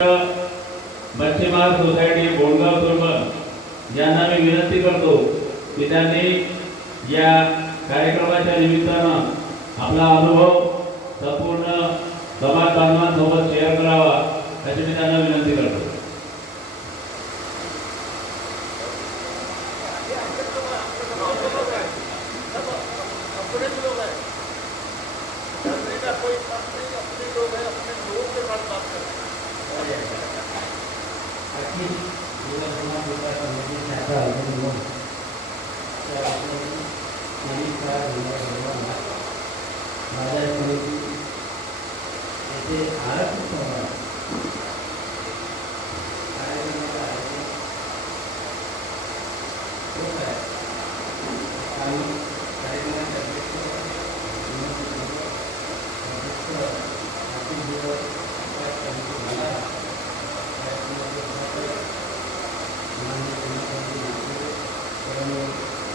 मच्छीमार सोसायटी बोंडगाव तुर्मन यांना मी विनंती करतो की त्यांनी या कार्यक्रमाच्या निमित्तानं आपला अनुभव संपूर्ण समाज बांधवांसोबत शेअर करावा अशी मी त्यांना विनंती करतो. अखिल तेवीस काळ सर्वांना माझ्या येथे आरक्षण संवाद कार्यक्रमाचा आयोजन होत आहे आणि कार्यक्रमाचे अध्यक्ष विनोद कुमार, अध्यक्ष अखिल युवा विकास समिती मला आरक्षण संवाद हा कार्यक्रम याच्याबद्दल आपल्याला थोडीशी माहिती नाही ना हां आम्हाला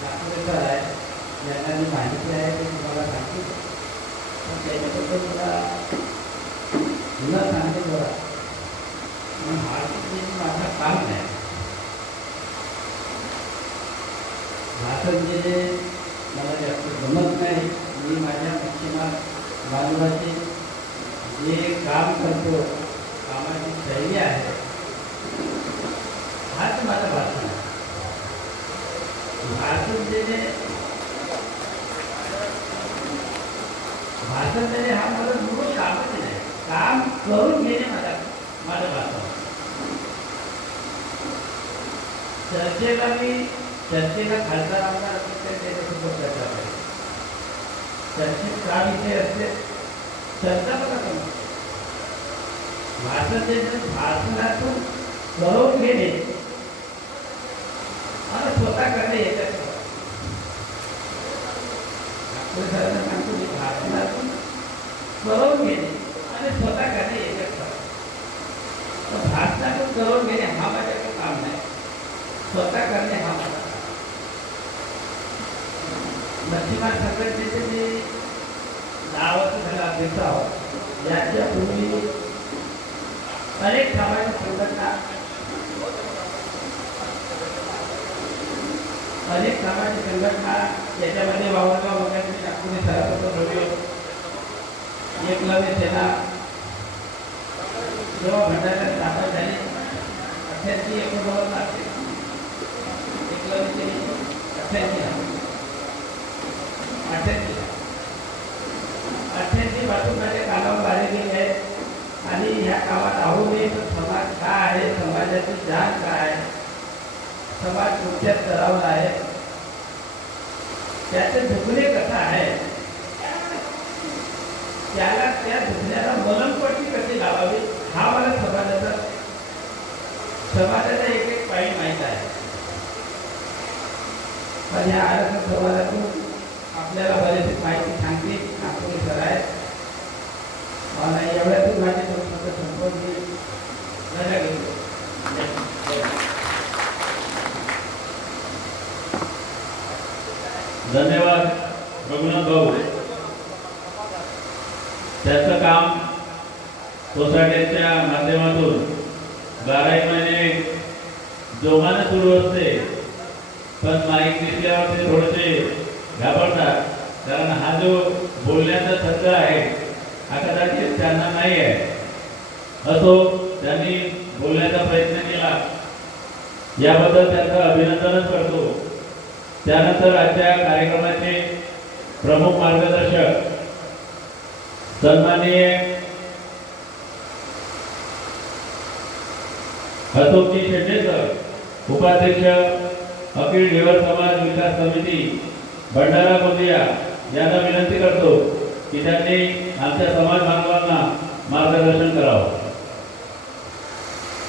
जो आहे माहिती आहे ते तुम्हाला सांगतो पण त्याच्याबद्दल मला सांगते पण काम नाही भाषण जे मला जास्त जमत नाही मी माझ्या मच्छीमार बांधवाचे जे काम करतो कामाची शैली आहे हाच माझा भाषण भाषण देणे हा मला मूळ कामच नाही. काम करून घेणे माझा माझं भाषण. चर्चेला मी चर्चेला खासदार आमदार असतील तर त्याच्यासोबत चर्चा पाहिजे चर्चेत काय विषय असते चर्चा बघा तुम्ही. भाषण देणे भाषणातून करून घेणे आणि स्वतः करणे एकच नागपूर सरांना सांगतो मी भाषणातून करून घेणे आणि स्वतः करणे एकच तर भाषणातून करून घेणे हा माझ्याकडे काम नाही स्वतः करणे हा माझा काम. मच्छीमार संघटनेचे मी दहा वर्ष झाला अध्यक्ष आहोत याच्या पूर्वी अनेक सामाजिक संघटना अनेक सामाजिक संघटना याच्यामध्ये वावरगाव वगैरे एकलव्य त्याला जेव्हा भंडाऱ्यात दाखल झाले अठ्ठ्याऐंशी एकोणनव्वद लागते अठ्ठ्याऐंशी अठ्ठ्याऐंशी. अठ्ठ्याऐंशी पासून माझे कामावर वाढले गेले आहेत. आणि ह्या कामात आहो नये तर समाज काय आहे? समाजाची जाण काय आहे? समाज कोणत्या स्तरावर आहे? त्याचे दुखणे कसं आहे? त्याला समाजाचा एक एक पॉईंट माहीत आहे. पण या आरक्षण समाजातून आपल्याला बरेचशी माहिती सांगते नागपूर सर आहे. मला एवढ्यातून माझे दोन शब्द संपवून मी रजा घेतो धन्यवाद रघुनाथ भाऊ. त्याचं काम सोसायटीच्या माध्यमातून बाराही महिने जोमाने सुरू असते पण माईक दिसल्यावर ते थोडेसे घाबरतात. कारण हा जो बोलण्याचा छंद आहे हा कदाचित त्यांना नाही आहे. असो त्यांनी बोलण्याचा प्रयत्न केला. याबद्दल त्यांचं अभिनंदनच करतो. त्यानंतर आजच्या कार्यक्रमाचे प्रमुख मार्गदर्शक सन्माननीय अशोकजी शेट्टे उपाध्यक्ष अखिल ढेवर समाज विकास समिती भंडारा गोंदिया यांना विनंती करतो की त्यांनी आमच्या समाज बांधवांना मार्गदर्शन करावं.